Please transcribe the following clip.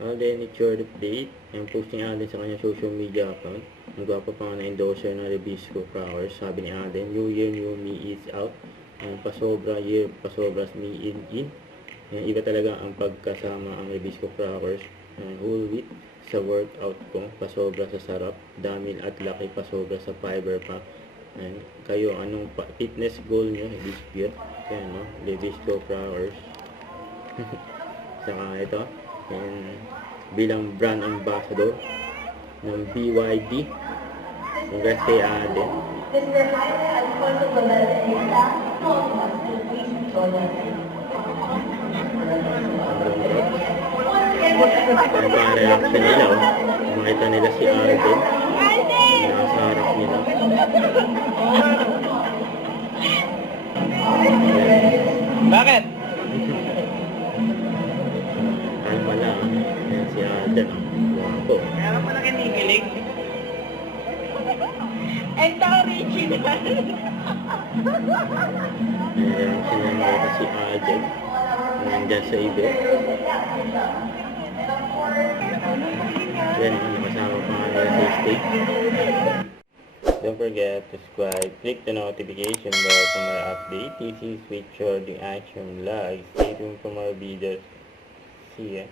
Alden, it's your update. Yung posting Alden sa kanyang social media account. Ang gwapo pa nga na-endorser ng Rebisco Flowers. Sabi ni Alden, New Year, New Me is out. Pasobra year, pasobras me in. Iba talaga ang pagkasama ang Rebisco Flowers. Whole wheat sa workout ko. Pasobra sa sarap. Damil at laki, pasobra sa fiber pa. Kayo, anong fitness goal nyo this year? Kaya no, Rebisco Flowers. Saka ito. Bilang brand ambassador ng BYD. Congrats kay Alden. Ang reaction nila, makita nila si Alden. Nasa harap nila. Bakit? Kalma lang. Yan si Alden. Wapo. Meron pa na kinikilig. Ito original. Reaction na makita si Alden. Nandyan sa event. Yan, nakasama pa nga nila sa stage. Don't forget to subscribe, click the notification bell for more updates. This is Switch or the Action Live. Stay tuned for more videos. See ya.